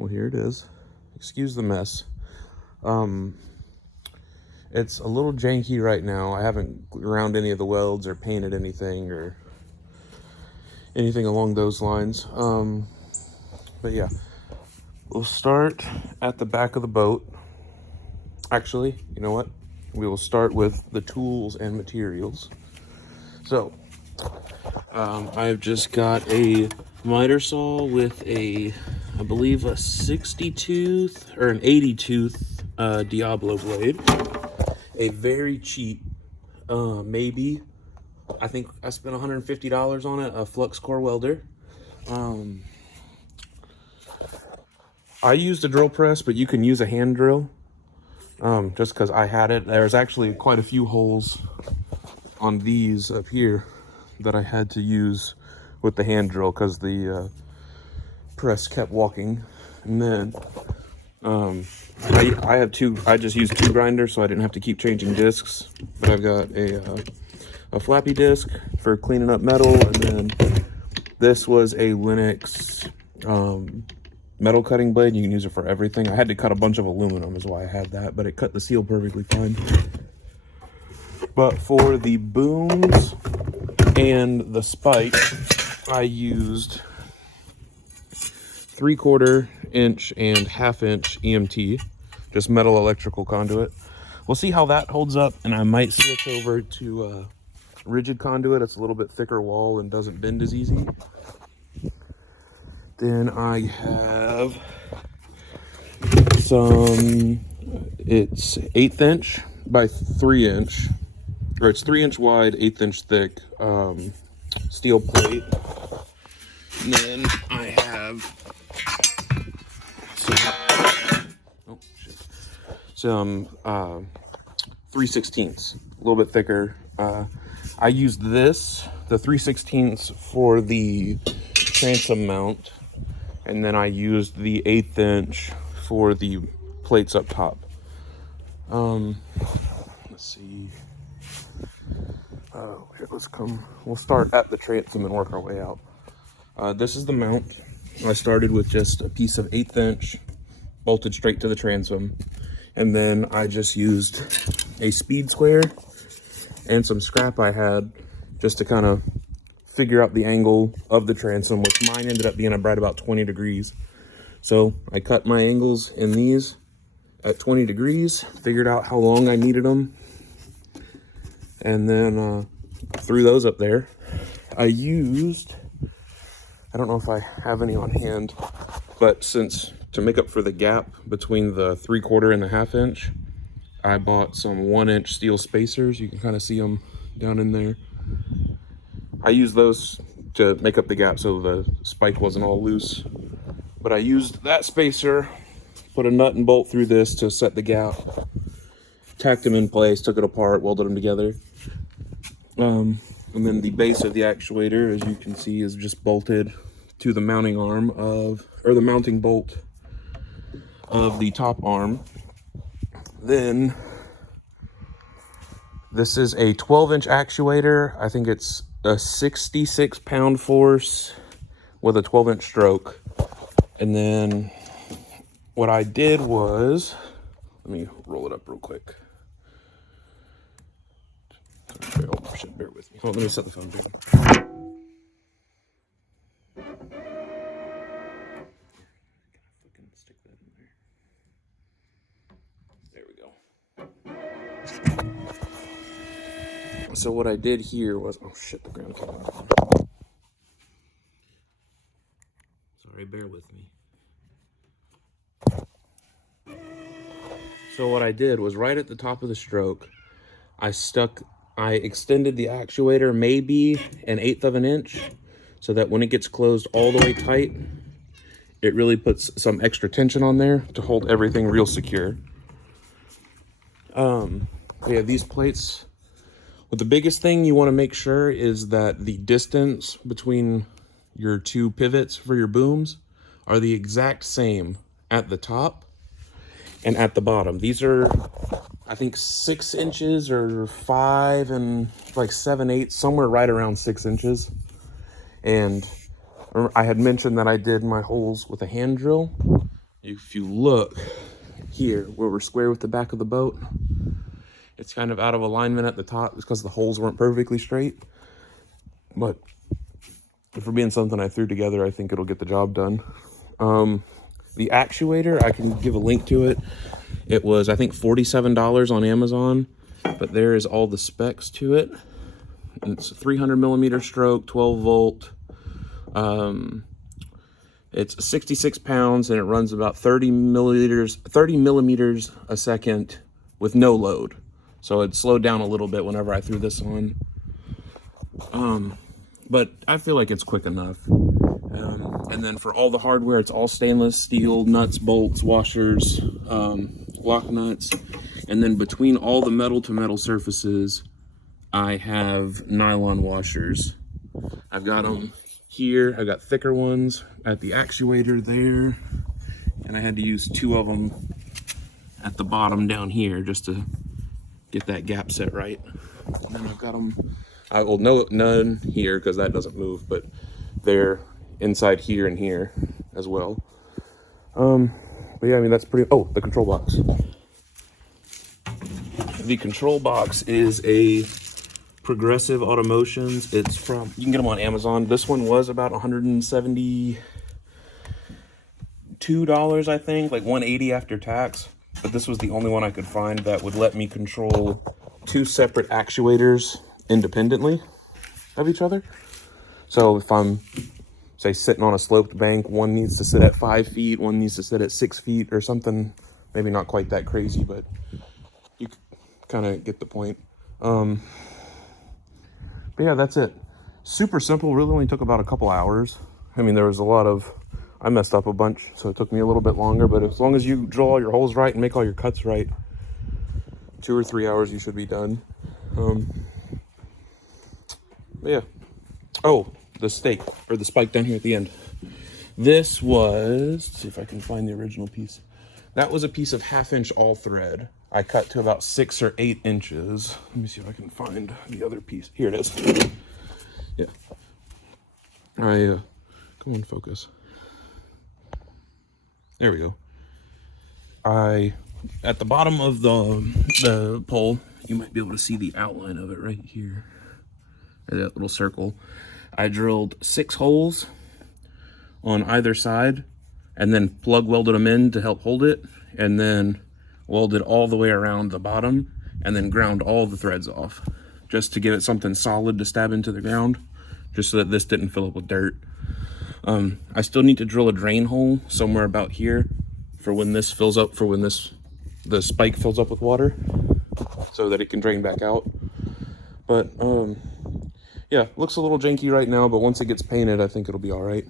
Well, here it is. Excuse the mess. It's a little janky right now. I haven't ground any of the welds or painted anything or anything along those lines. But yeah, we'll start at the back of the boat. Actually, you know what? We will start with the tools and materials. So, I've just got a miter saw with I believe a 60 tooth or an 80 tooth Diablo blade. A very cheap, maybe, I think I spent $150 on it, a flux core welder. I used a drill press, but you can use a hand drill, just because I had it. There's actually quite a few holes on these up here that I had to use with the hand drill because the press kept walking. And then I have I just used two grinders, so I didn't have to keep changing discs. But I've got a flappy disc for cleaning up metal, and then this was a Linux metal cutting blade. You can use it for everything. I had to cut a bunch of aluminum is why I had that, but it cut the seal perfectly fine. But for the booms and the spike, I used 3/4 inch and 1/2 inch EMT, just metal electrical conduit. We'll see how that holds up, and I might switch over to rigid conduit. It's a little bit thicker wall and doesn't bend as easy. Then I have it's 1/8 inch by 3 inch, or it's 3 inch wide, 1/8 inch thick steel plate. And then I have some 3/16, a little bit thicker. I used the 3/16 for the transom mount, and then I used the 1/8 inch for the plates up top. Let's see. Here, we'll start at the transom and work our way out. This is the mount. I started with just a piece of 1/8 inch bolted straight to the transom, and then I just used a speed square and some scrap I had just to kind of figure out the angle of the transom, which mine ended up being right about 20 degrees. So I cut my angles in these at 20 degrees, figured out how long I needed them, and then threw those up there. I don't know if I have any on hand, but to make up for the gap between the 3/4 and the 1/2 inch, I bought some 1 inch steel spacers. You can kind of see them down in there. I used those to make up the gap so the spike wasn't all loose. But I used that spacer, put a nut and bolt through this to set the gap, tacked them in place, took it apart, welded them together. And then the base of the actuator, as you can see, is just bolted to the mounting arm or the mounting bolt of the top arm. Then this is a 12-inch actuator. I think it's a 66 pound force with a 12-inch stroke. And then what I did was, let me roll it up real quick. Oh shit, bear with me. Hold on, let me set the phone down. Stick that in there. There we go. So what I did here was, oh shit, the ground came out. Sorry, bear with me. So what I did was right at the top of the stroke, I extended the actuator maybe 1/8 of an inch so that when it gets closed all the way tight, it really puts some extra tension on there to hold everything real secure. Yeah, these plates, well, the biggest thing you want to make sure is that the distance between your two pivots for your booms are the exact same at the top and at the bottom. These are, I think, 6 inches or 5 and like 7/8, somewhere right around 6 inches. And I had mentioned that I did my holes with a hand drill. If you look here where we're square with the back of the boat, it's kind of out of alignment at the top because the holes weren't perfectly straight. But for being something I threw together, I think it'll get the job done. The actuator, I can give a link to it. It was, I think, $47 on Amazon, but there is all the specs to it. And it's a 300 millimeter stroke, 12 volt. It's 66 pounds and it runs about 30 millimeters a second with no load. So it slowed down a little bit whenever I threw this on. But I feel like it's quick enough. And then for all the hardware, it's all stainless steel, nuts, bolts, washers, lock nuts. And then between all the metal to metal surfaces, I have nylon washers. I've got them here. I got thicker ones at the actuator there. And I had to use 2 of them at the bottom down here just to get that gap set right. And then I've got them, none here because that doesn't move, but they're inside here and here as well. But yeah, I mean, that's pretty, oh, the control box. The control box is a Progressive Automotions. It's from, you can get them on Amazon. This one was about $172, I think, like $180 after tax. But this was the only one I could find that would let me control 2 separate actuators independently of each other. So if I'm, say, sitting on a sloped bank, one needs to sit at 5 feet, one needs to sit at 6 feet or something. Maybe not quite that crazy, but you kind of get the point. But yeah, that's it. Super simple, really only took about a couple hours. I mean, there was a lot of, I messed up a bunch, so it took me a little bit longer, but as long as you drill all your holes right and make all your cuts right, 2 or 3 hours you should be done. But yeah. Oh, the stake, or the spike down here at the end. This was, let's see if I can find the original piece. That was a piece of 1/2 inch all thread. I cut to about 6 or 8 inches. Let me see if I can find the other piece. Here it is. Yeah. Come on, focus. There we go. At the bottom of the pole, you might be able to see the outline of it right here. That little circle. I drilled 6 holes on either side and then plug welded them in to help hold it, and then welded all the way around the bottom and then ground all the threads off just to give it something solid to stab into the ground, just so that this didn't fill up with dirt. I still need to drill a drain hole somewhere about here for when this fills up, for when the spike fills up with water, so that it can drain back out. But yeah, looks a little janky right now, but once it gets painted, I think it'll be all right.